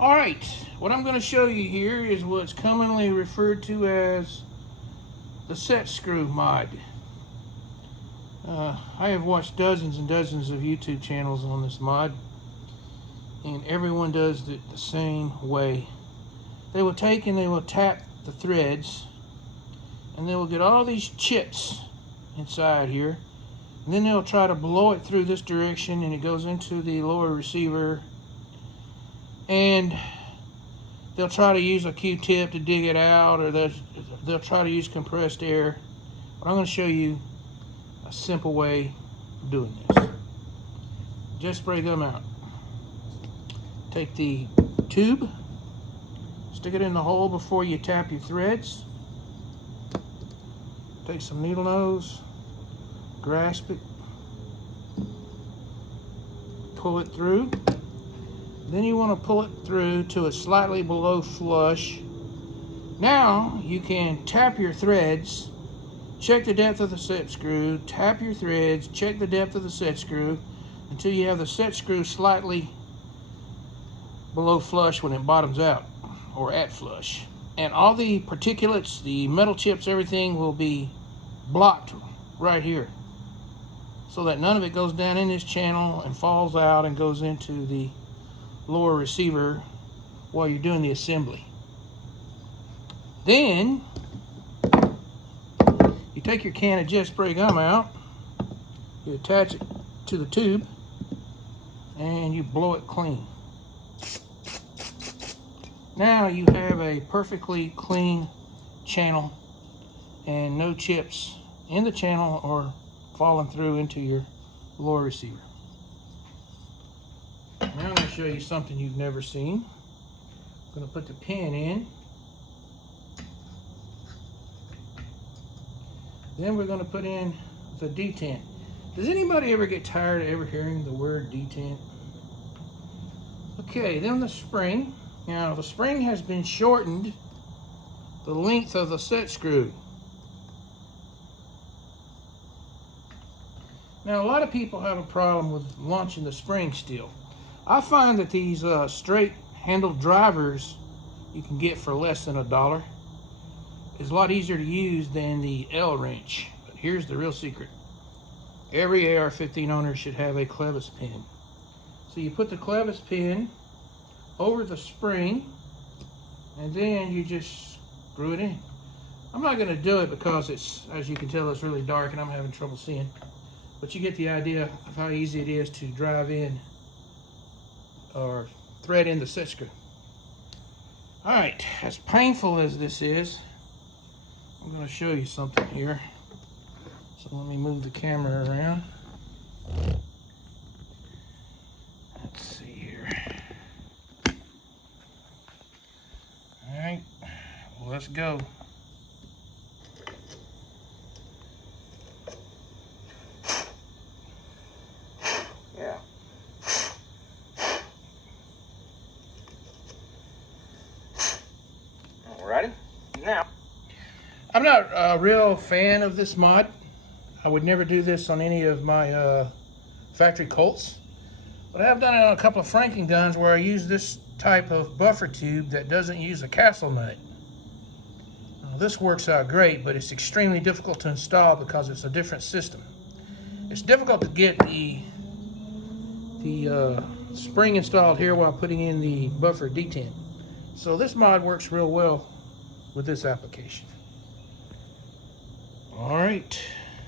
Alright, what I'm going to show you here is what's commonly referred to as the set screw mod. I have watched dozens and dozens of YouTube channels on this mod, and everyone does it the same way. They will take and they will tap the threads, and they will get all these chips inside here, and then they'll try to blow it through this direction, and it goes into the lower receiver, and they'll try to use a Q-tip to dig it out, or they'll try to use compressed air. But I'm going to show you a simple way of doing this. Just spray them out. Take the tube, stick it in the hole before you tap your threads. Take some needle nose, grasp it, pull it through. Then you want to pull it through to a slightly below flush. Now you can tap your threads, check the depth of the set screw, tap your threads, check the depth of the set screw until you have the set screw slightly below flush when it bottoms out, or at flush. And all the particulates, the metal chips, everything will be blocked right here, so that none of it goes down in this channel and falls out and goes into the lower receiver while you're doing the assembly. Then you take your can of jet spray gum out, you attach it to the tube, and you blow it clean. Now you have a perfectly clean channel and no chips in the channel or falling through into your lower receiver. Now I'm going to show you something you've never seen. I'm going to put the pin in. Then we're going to put in the detent. Does anybody ever get tired of ever hearing the word detent? Okay, then the spring. Now the spring has been shortened the length of the set screw. Now a lot of people have a problem with launching the spring still. I find that these straight handled drivers you can get for less than $1 is a lot easier to use than the L wrench. But here's the real secret. Every AR-15 owner should have a clevis pin. So you put the clevis pin over the spring, and then you just screw it in. I'm not going to do it because it's, as you can tell, it's really dark and I'm having trouble seeing. But you get the idea of how easy it is to drive in or thread in the set screw. Alright, as painful as this is, I'm going to show you something here. So let me move the camera around. Let's see here. Alright, well, let's go. Yeah. Alrighty, now, I'm not a real fan of this mod. I would never do this on any of my factory Colts, but I have done it on a couple of Franken guns where I use this type of buffer tube that doesn't use a castle nut. Now, this works out great, but it's extremely difficult to install because it's a different system. It's difficult to get the spring installed here while putting in the buffer detent. So this mod works real well with this application. All right.